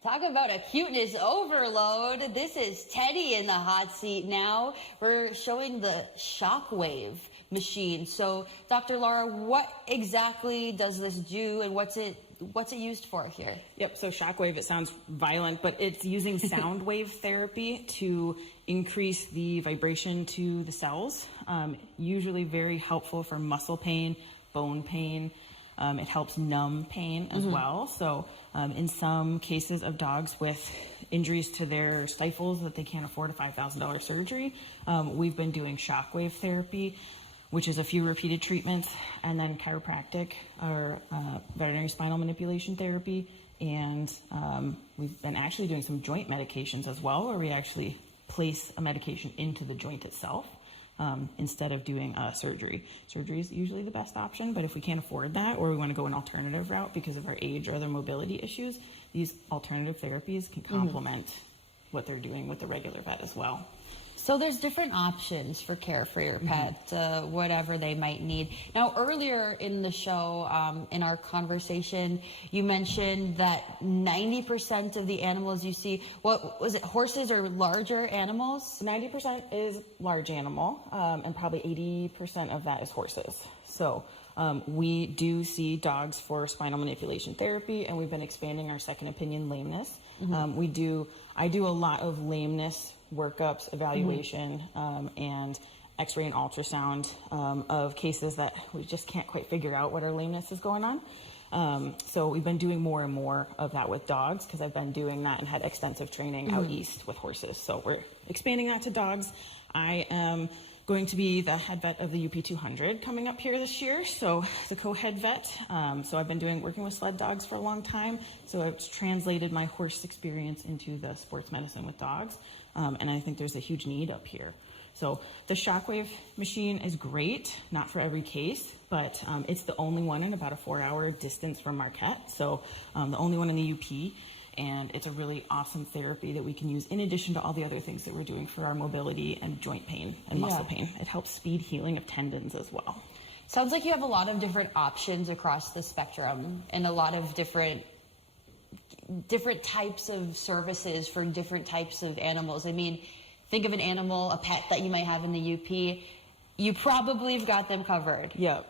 Talk about a cuteness overload. This is Teddy in the hot seat now. We're showing the Shockwave machine. So, Dr. Lara, what exactly does this do, and what's it used for here? Yep, so Shockwave, it sounds violent, but it's using sound wave therapy to increase the vibration to the cells. Usually very helpful for muscle pain, bone pain. It helps numb pain as well. So in some cases of dogs with injuries to their stifles that they can't afford a $5,000 surgery, we've been doing shockwave therapy, which is a few repeated treatments, and then chiropractic or veterinary spinal manipulation therapy. And we've been actually doing some joint medications as well, where we actually place a medication into the joint itself. Instead of doing surgery. Surgery is usually the best option, but if we can't afford that or we want to go an alternative route because of our age or other mobility issues, these alternative therapies can complement what they're doing with the regular vet as well. So there's different options for care for your pet, whatever they might need. Now, earlier in the show, in our conversation, you mentioned that 90% of the animals you see, what was it, horses or larger animals? 90% is large animal, and probably 80% of that is horses. So we do see dogs for spinal manipulation therapy, and we've been expanding our second opinion lameness. I do a lot of lameness workups, evaluation, and x-ray and ultrasound of cases that we just can't quite figure out what our lameness is going on. So we've been doing more and more of that with dogs because I've been doing that and had extensive training out east with horses. So we're expanding that to dogs. I am going to be the head vet of the UP 200 coming up here this year, so the co-head vet. So I've been working with sled dogs for a long time, so I've translated my horse experience into the sports medicine with dogs, and I think there's a huge need up here. So the Shockwave machine is great, not for every case, but it's the only one in about a 4-hour distance from Marquette, so the only one in the UP. And it's a really awesome therapy that we can use in addition to all the other things that we're doing for our mobility and joint pain and muscle pain. It helps speed healing of tendons as well. Sounds like you have a lot of different options across the spectrum and a lot of different types of services for different types of animals. I mean, think of an animal, a pet that you might have in the UP. You probably have got them covered. Yep,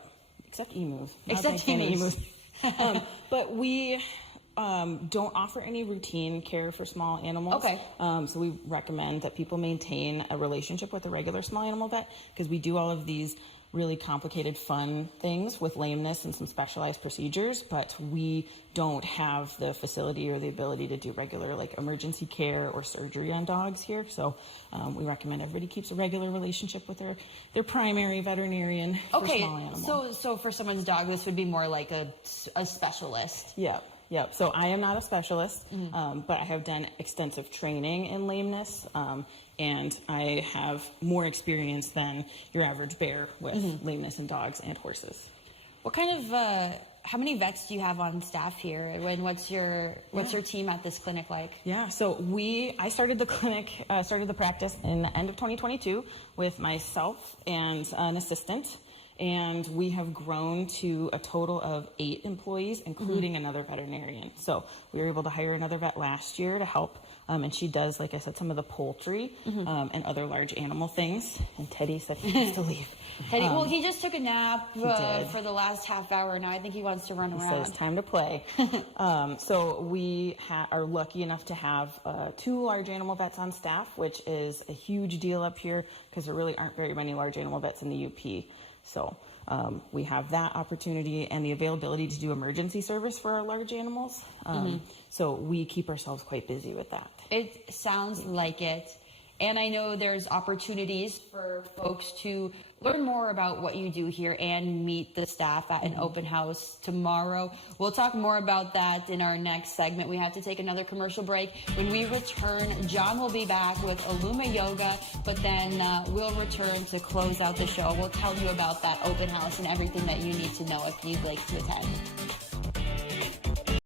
except emus. Except emus. But we don't offer any routine care for small animals. Okay. So we recommend that people maintain a relationship with a regular small animal vet because we do all of these really complicated, fun things with lameness and some specialized procedures, but we don't have the facility or the ability to do regular emergency care or surgery on dogs here. So we recommend everybody keeps a regular relationship with their primary veterinarian for small animals. So for someone's dog, this would be more like a specialist. Yep. So I am not a specialist, but I have done extensive training in lameness, and I have more experience than your average bear with lameness in dogs and horses. What kind of, how many vets do you have on staff here? And what's your team at this clinic like? Yeah, so I started the clinic, started the practice in the end of 2022 with myself and an assistant. And we have grown to a total of 8 employees, including another veterinarian. So we were able to hire another vet last year to help, and she does, like I said, some of the poultry and other large animal things. And Teddy said he wants to leave. Teddy, well, he just took a nap for the last half hour. Now I think he wants to run around. He says it's time to play. So we are lucky enough to have 2 large animal vets on staff, which is a huge deal up here because there really aren't very many large animal vets in the UP. So we have that opportunity and the availability to do emergency service for our large animals. So we keep ourselves quite busy with that. It sounds like it. And I know there's opportunities for folks to learn more about what you do here and meet the staff at an open house tomorrow. We'll talk more about that in our next segment. We have to take another commercial break. When we return, John will be back with Illuma Yoga, but then we'll return to close out the show. We'll tell you about that open house and everything that you need to know if you'd like to attend.